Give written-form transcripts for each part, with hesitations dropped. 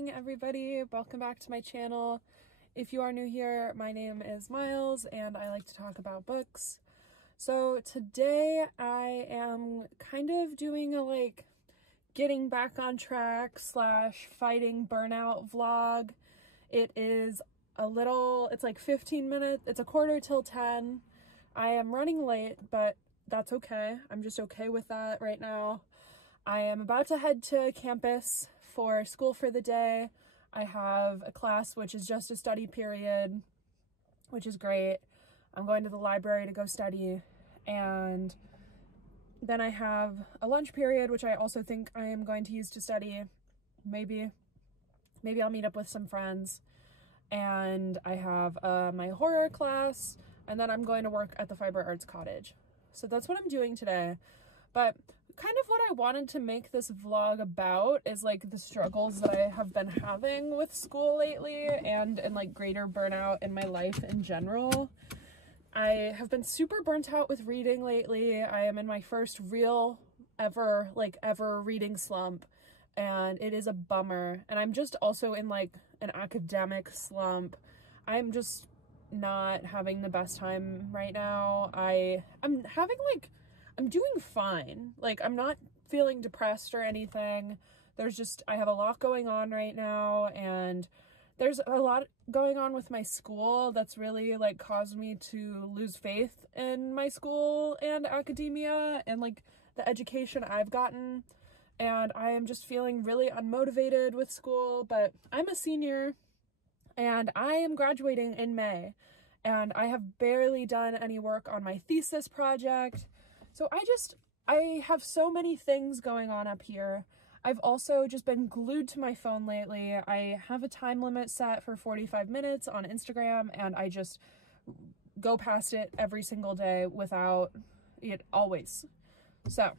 morning, everybody. Welcome back to my channel. If you are new here, my name is Miles and I like to talk about books. So today I am kind of doing a getting back on track / fighting burnout vlog. It is it's like 15 minutes. It's a 9:45. I am running late, but that's okay. I'm just okay with that right now. I am about to head to campus for school for the day. I have a class which is just a study period, which is great. I'm going to the library to go study, and then I have a lunch period, which I also think I am going to use to study. Maybe I'll meet up with some friends. And I have my horror class, and then I'm going to work at the Fiber Arts Cottage. So that's what I'm doing today. But kind of what I wanted to make this vlog about is the struggles that I have been having with school lately and greater burnout in my life in general. I have been super burnt out with reading lately. I am in my first real ever reading slump, and it is a bummer. And I'm just also in an academic slump. I'm just not having the best time right now. I'm having I'm doing fine. I'm not feeling depressed or anything. I have a lot going on right now, and there's a lot going on with my school that's really caused me to lose faith in my school and academia and the education I've gotten. And I am just feeling really unmotivated with school, but I'm a senior and I am graduating in May, and I have barely done any work on my thesis project. So I have so many things going on up here. I've also just been glued to my phone lately. I have a time limit set for 45 minutes on Instagram, and I just go past it every single day without it always. So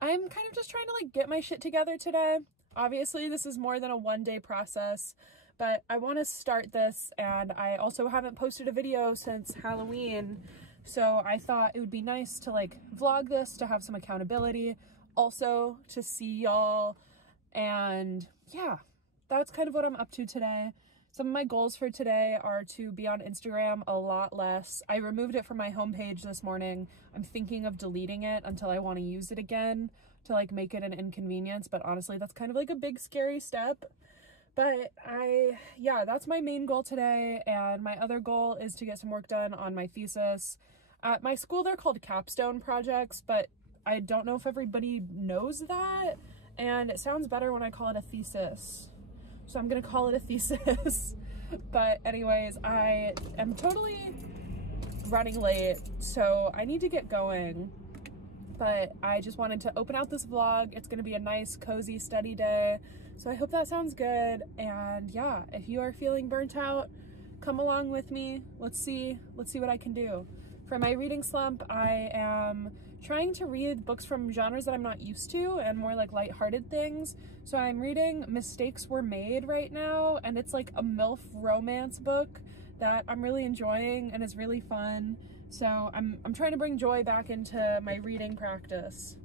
I'm kind of just trying to get my shit together today. Obviously, this is more than a one-day process, but I want to start this, and I also haven't posted a video since Halloween, so I thought it would be nice to vlog this, to have some accountability, also to see y'all, and yeah, that's kind of what I'm up to today. Some of my goals for today are to be on Instagram a lot less. I removed it from my homepage this morning. I'm thinking of deleting it until I want to use it again to make it an inconvenience, but honestly, that's kind of a big scary step. But yeah, that's my main goal today, and my other goal is to get some work done on my thesis. At my school, they're called capstone projects, but I don't know if everybody knows that, and it sounds better when I call it a thesis. So I'm gonna call it a thesis. But anyways, I am totally running late, so I need to get going. But I just wanted to open out this vlog. It's gonna be a nice, cozy study day. So I hope that sounds good. And yeah, if you are feeling burnt out, come along with me. Let's see what I can do. For my reading slump, I am trying to read books from genres that I'm not used to and more lighthearted things. So I'm reading Mistakes Were Made right now, and it's a MILF romance book that I'm really enjoying and is really fun. So I'm trying to bring joy back into my reading practice.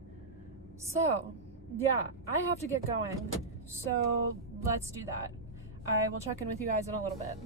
So yeah, I have to get going. So let's do that. I will check in with you guys in a little bit.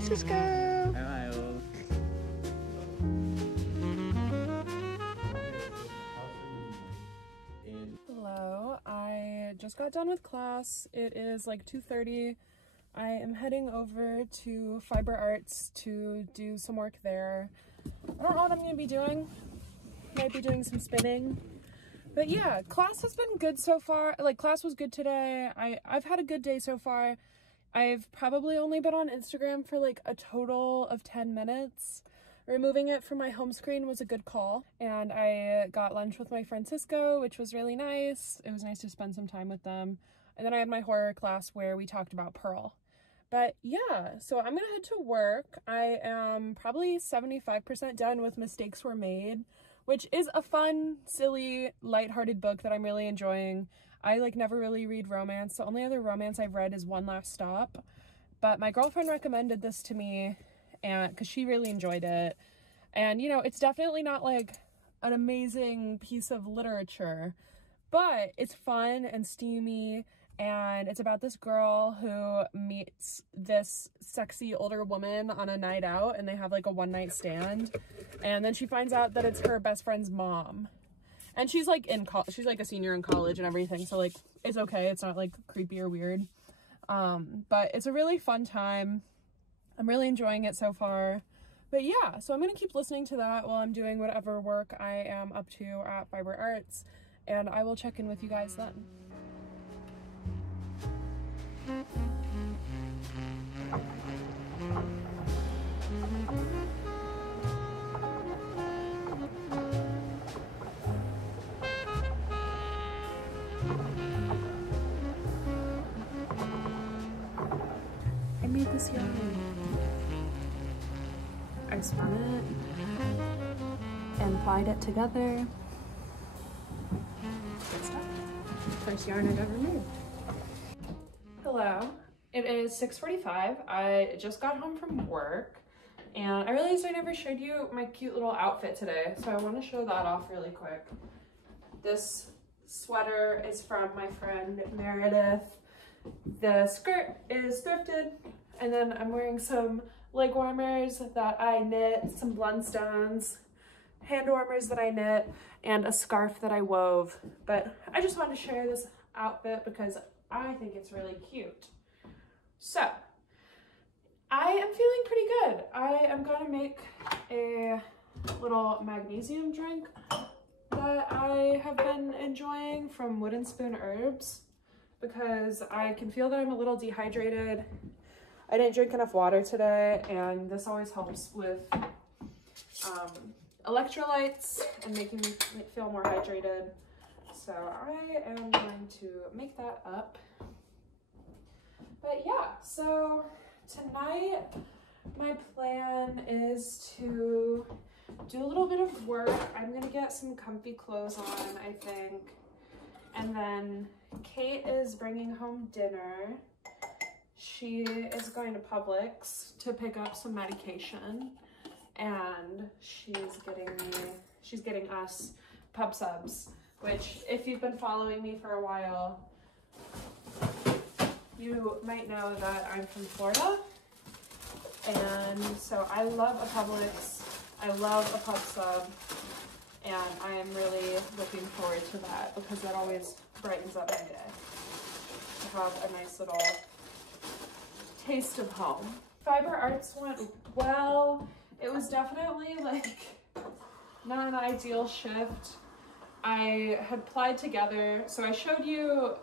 Cisco. Hi, Miles. Hello, I just got done with class. It is like 2:30. I am heading over to Fiber Arts to do some work there. I don't know what I'm going to be doing. Might be doing some spinning. But yeah, class has been good so far. Like, class was good today. I've had a good day so far. I've probably only been on Instagram for like a total of 10 minutes. Removing it from my home screen was a good call. And I got lunch with my friend Cisco, which was really nice. It was nice to spend some time with them. And then I had my horror class where we talked about Pearl. But yeah, so I'm gonna head to work. I am probably 75% done with Mistakes Were Made, which is a fun, silly, lighthearted book that I'm really enjoying. I like never really read romance. The only other romance I've read is One Last Stop. But my girlfriend recommended this to me and because she really enjoyed it. And you know, it's definitely not like an amazing piece of literature, but it's fun and steamy. And it's about this girl who meets this sexy older woman on a night out, and they have like a one-night stand. And then she finds out that it's her best friend's mom. And she's like she's like a senior in college and everything, so like it's okay. It's not like creepy or weird. But it's a really fun time. I'm really enjoying it so far. But yeah, so I'm gonna keep listening to that while I'm doing whatever work I am up to at Fiber Arts, and I will check in with you guys then. I made this yarn. I spun it and plied it together. Good stuff. First yarn I've ever made. Hello, it is 6:45. I just got home from work and I realized I never showed you my cute little outfit today, so I want to show that off really quick. This sweater is from my friend Meredith. The skirt is thrifted, and then I'm wearing some leg warmers that I knit, some Blundstones, hand warmers that I knit, and a scarf that I wove. But I just want to share this outfit because I think it's really cute. So, I am feeling pretty good. I am going to make a little magnesium drink that I have been enjoying from Wooden Spoon Herbs because I can feel that I'm a little dehydrated. I didn't drink enough water today, and this always helps with electrolytes and making me feel more hydrated. So I am going to make that up. But yeah, so tonight my plan is to do a little bit of work. I'm gonna get some comfy clothes on, I think. And then Kate is bringing home dinner. She is going to Publix to pick up some medication, and she's getting us pub subs, which if you've been following me for a while, you might know that I'm from Florida. And so I love a Publix, I love a pub sub, and I am really looking forward to that because that always brightens up my day to have a nice little taste of home. Fiber Arts went well. It was definitely like not an ideal shift. I had plied together, so I showed you,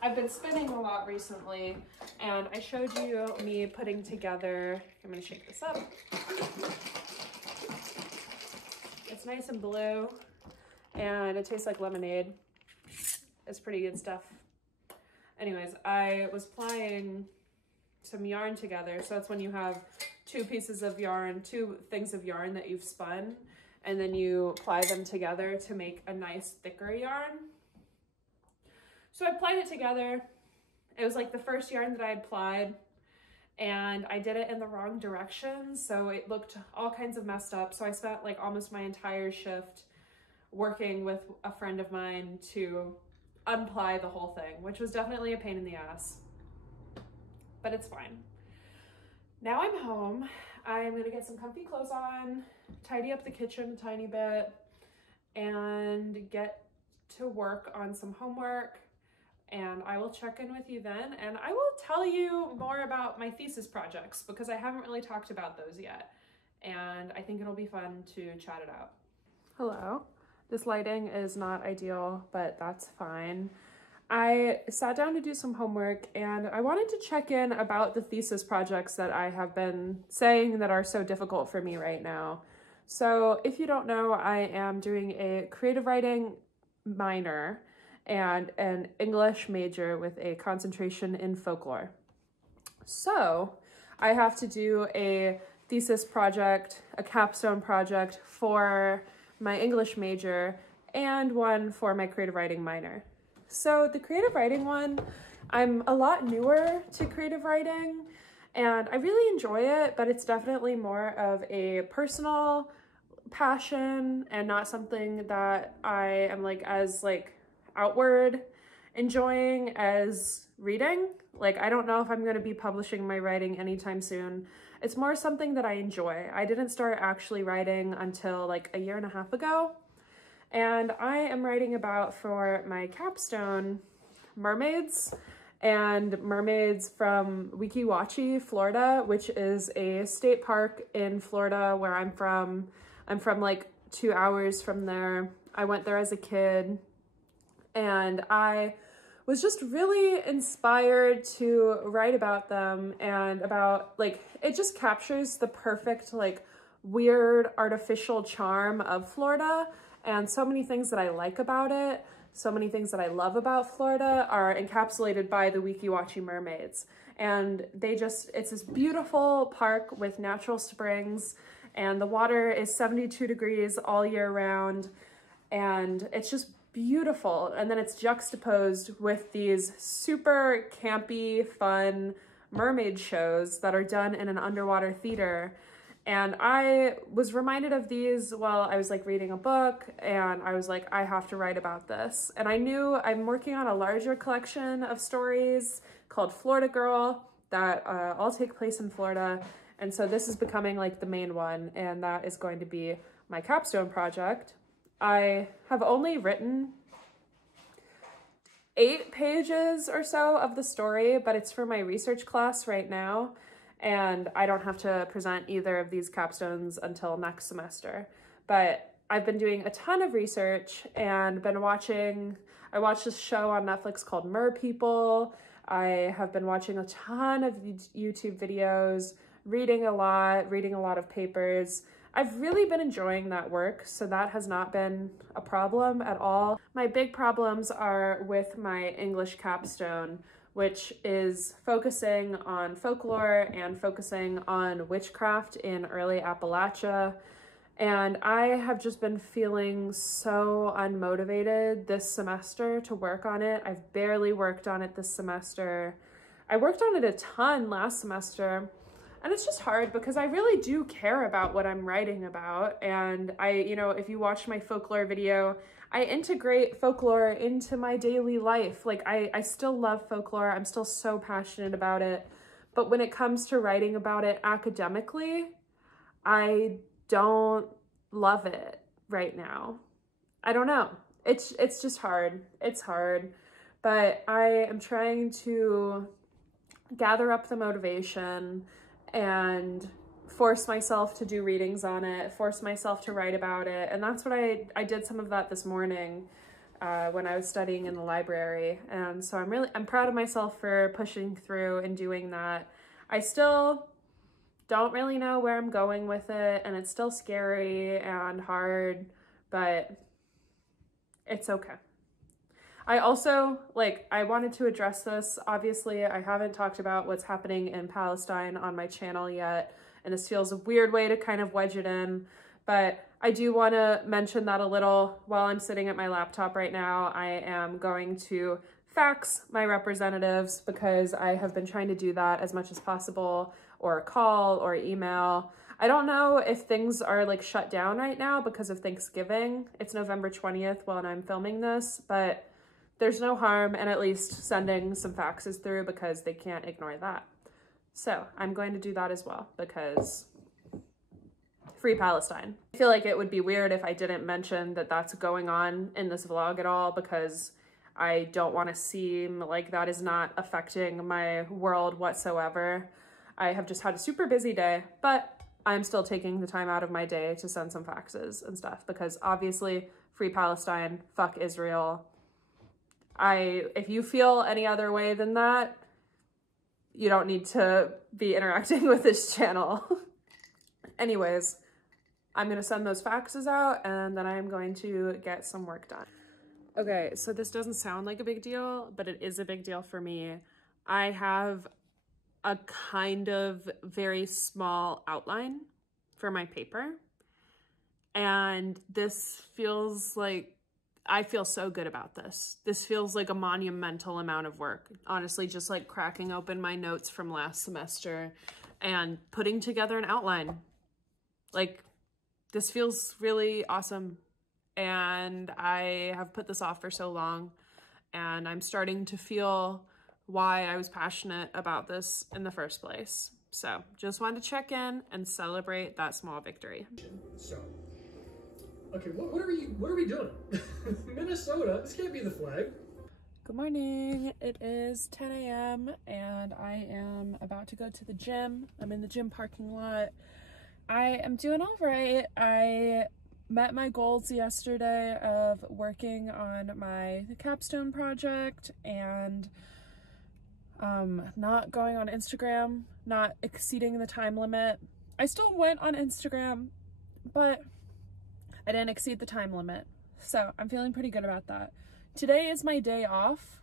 I've been spinning a lot recently, and I showed you me putting together, I'm gonna shake this up. It's nice and blue, and it tastes like lemonade. It's pretty good stuff. Anyways, I was plying some yarn together, so that's when you have two pieces of yarn, two things of yarn that you've spun, and then you ply them together to make a nice thicker yarn. So I plied it together. It was like the first yarn that I had plied, and I did it in the wrong direction, so it looked all kinds of messed up. So I spent like almost my entire shift working with a friend of mine to unply the whole thing, which was definitely a pain in the ass, but it's fine. Now I'm home. I'm gonna get some comfy clothes on, tidy up the kitchen a tiny bit, and get to work on some homework. And I will check in with you then, and I will tell you more about my thesis projects because I haven't really talked about those yet. And I think it'll be fun to chat it out. Hello. This lighting is not ideal, but that's fine. I sat down to do some homework and I wanted to check in about the thesis projects that I have been saying that are so difficult for me right now. So if you don't know, I am doing a creative writing minor and an English major with a concentration in folklore. So I have to do a thesis project, a capstone project for my English major and one for my creative writing minor. So the creative writing one, I'm a lot newer to creative writing and I really enjoy it, but it's definitely more of a personal passion and not something that I am as outward enjoying as reading. I don't know if I'm going to be publishing my writing anytime soon. It's more something that I enjoy. I didn't start actually writing until a year and a half ago. And I am writing about, for my capstone, mermaids, and mermaids from Weeki Wachee, Florida, which is a state park in Florida where I'm from. I'm from 2 hours from there. I went there as a kid and I was just really inspired to write about them and about it just captures the perfect weird artificial charm of Florida. And so many things that I like about it, so many things that I love about Florida are encapsulated by the Weeki Wachee mermaids. And it's this beautiful park with natural springs and the water is 72 degrees all year round. And it's just beautiful. And then it's juxtaposed with these super campy, fun mermaid shows that are done in an underwater theater. And I was reminded of these while I was reading a book and I was I have to write about this. And I knew I'm working on a larger collection of stories called Florida Girl that all take place in Florida. And so this is becoming the main one, and that is going to be my capstone project. I have only written 8 pages or so of the story, but it's for my research class right now. And I don't have to present either of these capstones until next semester. But I've been doing a ton of research and I watched this show on Netflix called Mer People. I have been watching a ton of YouTube videos, reading a lot of papers. I've really been enjoying that work, so that has not been a problem at all. My big problems are with my English capstone, which is focusing on folklore and focusing on witchcraft in early Appalachia. And I have just been feeling so unmotivated this semester to work on it. I've barely worked on it this semester. I worked on it a ton last semester, and it's just hard because I really do care about what I'm writing about. And if you watch my folklore video, I integrate folklore into my daily life. I still love folklore. I'm still so passionate about it. But when it comes to writing about it academically, I don't love it right now. I don't know. It's just hard. It's hard. But I am trying to gather up the motivation and force myself to do readings on it, force myself to write about it. And that's what I did some of that this morning when I was studying in the library. And so I'm proud of myself for pushing through and doing that. I still don't really know where I'm going with it, and it's still scary and hard, but it's okay. I also, I wanted to address this. Obviously, I haven't talked about what's happening in Palestine on my channel yet, and this feels a weird way to kind of wedge it in, but I do want to mention that a little. While I'm sitting at my laptop right now, I am going to fax my representatives because I have been trying to do that as much as possible, or call or email. I don't know if things are shut down right now because of Thanksgiving. It's November 20th when I'm filming this, but there's no harm in at least sending some faxes through because they can't ignore that. So I'm going to do that as well because Free Palestine. I feel like it would be weird if I didn't mention that that's going on in this vlog at all, because I don't want to seem like that is not affecting my world whatsoever. I have just had a super busy day, but I'm still taking the time out of my day to send some faxes and stuff because obviously Free Palestine, fuck Israel. If you feel any other way than that, you don't need to be interacting with this channel. Anyways, I'm going to send those faxes out and then I'm going to get some work done. Okay, so this doesn't sound like a big deal, but it is a big deal for me. I have a kind of very small outline for my paper, and this feels like, I feel so good about this. This feels like a monumental amount of work. Honestly, just like cracking open my notes from last semester and putting together an outline. Like, this feels really awesome, and I have put this off for so long, and I'm starting to feel why I was passionate about this in the first place. So just wanted to check in and celebrate that small victory. So, okay, what are we doing? Minnesota, this can't be the flag. Good morning. It is 10 a.m. and I am about to go to the gym. I'm in the gym parking lot. I am doing all right. I met my goals yesterday of working on my capstone project and not going on Instagram, not exceeding the time limit. I still went on Instagram, but I didn't exceed the time limit. So I'm feeling pretty good about that. Today is my day off,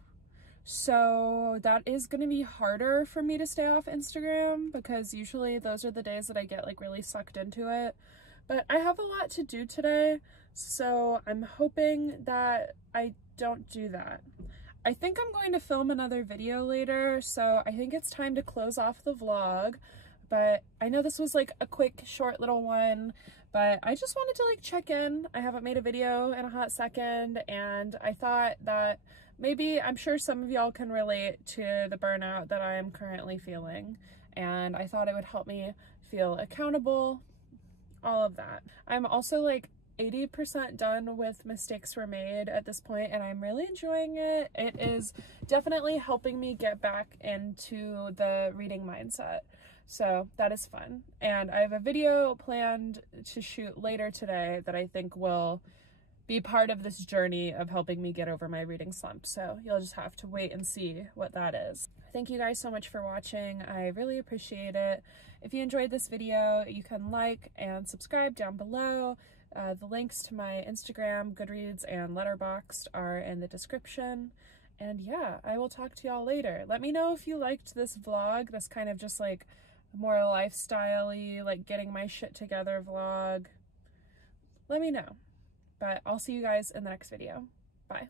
so that is going to be harder for me to stay off Instagram because usually those are the days that I get like really sucked into it. But I have a lot to do today, so I'm hoping that I don't do that. I think I'm going to film another video later, so I think it's time to close off the vlog. But I know this was like a quick, short little one, but I just wanted to like check in. I haven't made a video in a hot second, and I thought that maybe, I'm sure some of y'all can relate to the burnout that I am currently feeling, and I thought it would help me feel accountable, all of that. I'm also like 80% done with Mistakes Were Made at this point, and I'm really enjoying it. It is definitely helping me get back into the reading mindset. So that is fun. And I have a video planned to shoot later today that I think will be part of this journey of helping me get over my reading slump. So you'll just have to wait and see what that is. Thank you guys so much for watching. I really appreciate it. If you enjoyed this video, you can like and subscribe down below. The links to my Instagram, Goodreads, and Letterboxd are in the description. And yeah, I will talk to y'all later. Let me know if you liked this vlog, this kind of just like more lifestyle-y, like getting my shit together vlog. Let me know. But I'll see you guys in the next video. Bye.